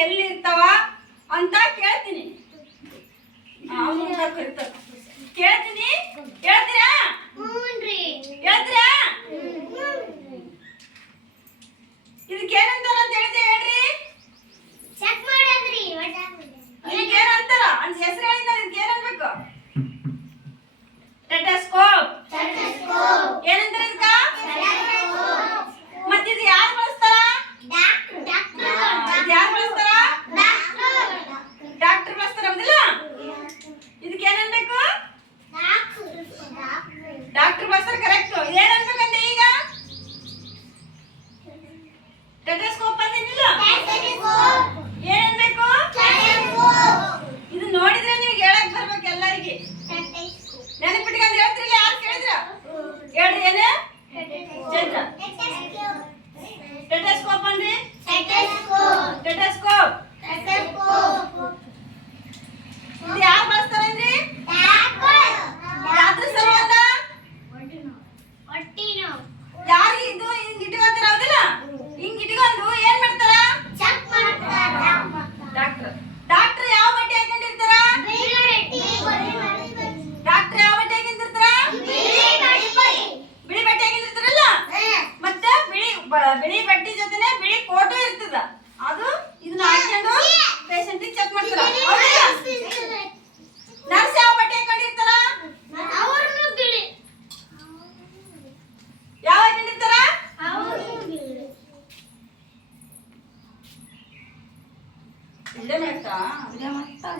ಎಲ್ಲಿರ್ತಾವ ಅಂತ ಕೇಳ್ತೀನಿ. ಕರಿತಾರ ಇಲ್ಲೇ ಮಾಡ್ತಾ ಇಲ್ಲೇ ಮಾಡ್ತಾ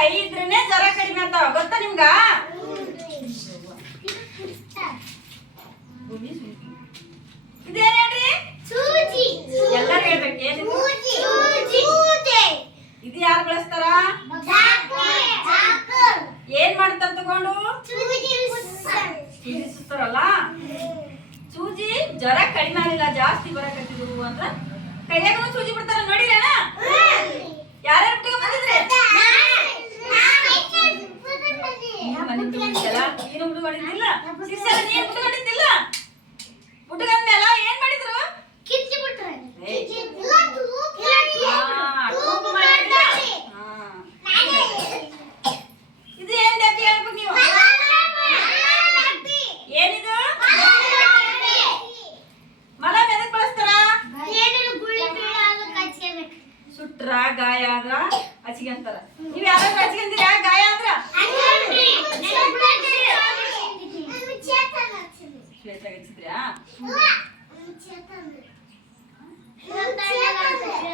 ಕೈ ಇದ್ರೇನೆ ಜ್ವರ ಕಡಿಮೆ ಅಂತ ಗೊತ್ತಾ ನಿಮ್ಗ? ಸೂಜಿ. ಎಲ್ಲರೂ ಹೇಳ್ಬೇಕು ಏನು ಇದು ಯಾರು ಬಳಸ್ತಾರ? ಏನ್ ಮಾಡ್ತಾರ ತಗೊಂಡು? ಸುತ್ತಾರಲ್ಲ? ಸೂಜಿ ಜ್ವರ ಕಡಿಮೆ ಆಗಿಲ್ಲ ಜಾಸ್ತಿ ಬರಕತ್ತಿದ್ರು ಅಂದ್ರ ಕೈಯಾಗೂ ಸೂಜಿ ಬಿಡ್ತಾರ ನೋಡಿಲ್ಲ ಗಾಯ ಆದ್ರ ಹಚ್ಗೆ ಅಂತಾರ ನೀವ್ ಯಾರಾದ್ರೂ ಹಚ್ಗೆ ಅಂದಿರ ಗಾಯ ಆದ್ರ ಶ್ವೇತ ಹಚ್ಚಿದ್ರಾ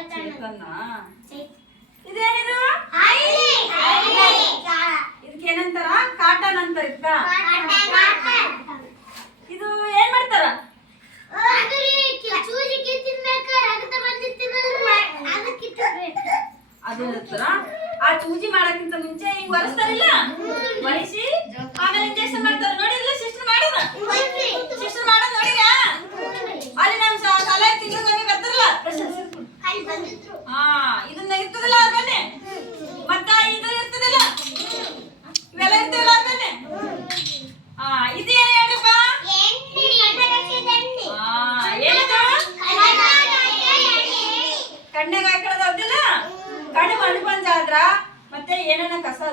ಚೇತನ್ನ ಪೂಜೆ ಮಾಡಕ್ಕಿಂತ ಮುಂಚೆ ಹಿಂಗ್ ಒರೆಸ್ತಾರಿಲ್ಲ ಒರೆಸಿ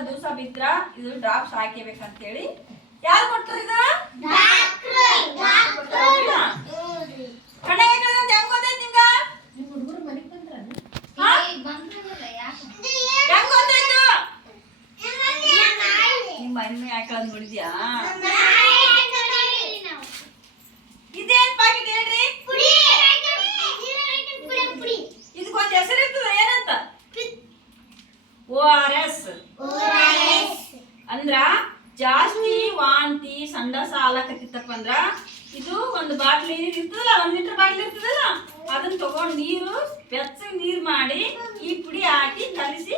ದಿವಸ ಬಿದ್ರ ಇದು ಡ್ರಾಪ್ಸ್ ಹಾಕಿಬೇಕಂತ ಹೇಳಿ ಯಾರು ಕೊಟ್ಟರು ಇದ? ಕಣ್ಣ ನಿಮ್ಮ ಹೆಣ್ಣು ಯಾಕೆ? ನೋಡಿದ್ಯಾ ಆರ್ ಎಸ್. ಅಂದ್ರ ಜಾಸ್ತಿ ವಾಂತಿ ಸಂಡಾಸ ಆಲಕತ್ತಿತ್ತಪ್ಪ ಅಂದ್ರ ಇದು ಒಂದು ಬಾಟ್ಲಿ ಇರ್ತದಲ್ಲ ಒಂದ್ ಲೀಟರ್ ಬಾಟ್ಲಿ ಇರ್ತದಲ್ಲ ಅದನ್ನ ತಗೊಂಡು ನೀರು ಬೆಚ್ಚಗೆ ನೀರು ಮಾಡಿ ಈ ಪುಡಿ ಹಾಕಿ ಕಲಿಸಿ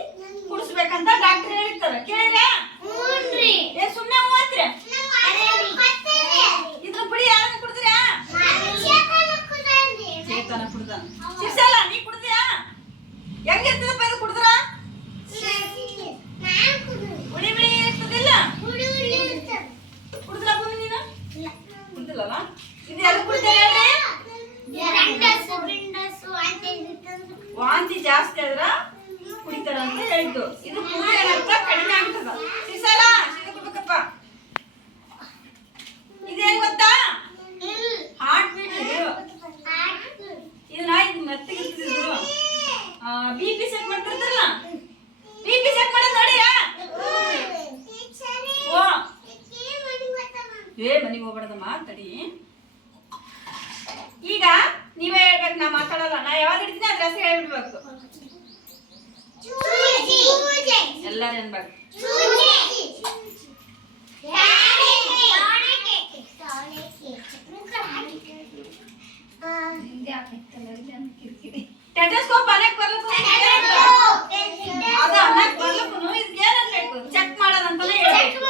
ಕುಡಿಸ್ಬೇಕಂತ ಡಾಕ್ಟರ್ ಹೇಳ್ತಾರೆ ಕೇಳಿರ. ಹೇಳಿದ್ದು ಇದು ಕುಡಿಯೋದಂತ ಕಡಿಮೆ ಆಗ್ತದ. ಸಿಸಲ ಕುಡ್ಬೇಕಪ್ಪ ಇದೇನ್ ಗೊತ್ತಾ? ಹಾರ್ಟ್ ಬೀಟ್ ಇದು. ಇದನ್ನ ಇದು ಮೆತ್ತಗಿರ್ತದಿದ್ರು ಬಿ ಪಿ ಚೆಕ್ ಮಾಡ್ತಿರ್ತಾರಲ್ಲ? ಬಿ ಪಿ ಚೆಕ್ ಮಾಡೋದು ನೋಡಿರಾ ಓ. ಏ, ಮನೆಗೆ ಹೋಗ್ಬಾರ್ದಮ್ಮ, ತಡಿ. ಈಗ ನೀವೇ ಹೇಳ್ಬೇಕು, ನಾ ಮಾತಾಡಲ್ಲ. ನಾ ಯಾವಾಗ ಇಡ್ತೀನಿ ಅದ್ರ ಹೇಳ್ಬಿಡ್ಬೇಕು ಎಲ್ಲರೇನು ಬಾರಿ ಟೆಟಸ್ಕೋಪ್ ಅನ್ನಕ್ ಬರ್ಲಕ್ಕೂ ಅದು ಅನ್ನಕ್ ಬರ್ಲಕ್ಕೂ ಇದೇನು ಅನ್ಬೇಕು ಚೆಕ್ ಮಾಡೋದಂತಾನೆ ಹೇಳ್ಬೇಕು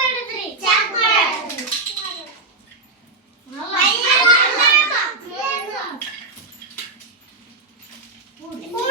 Ooh.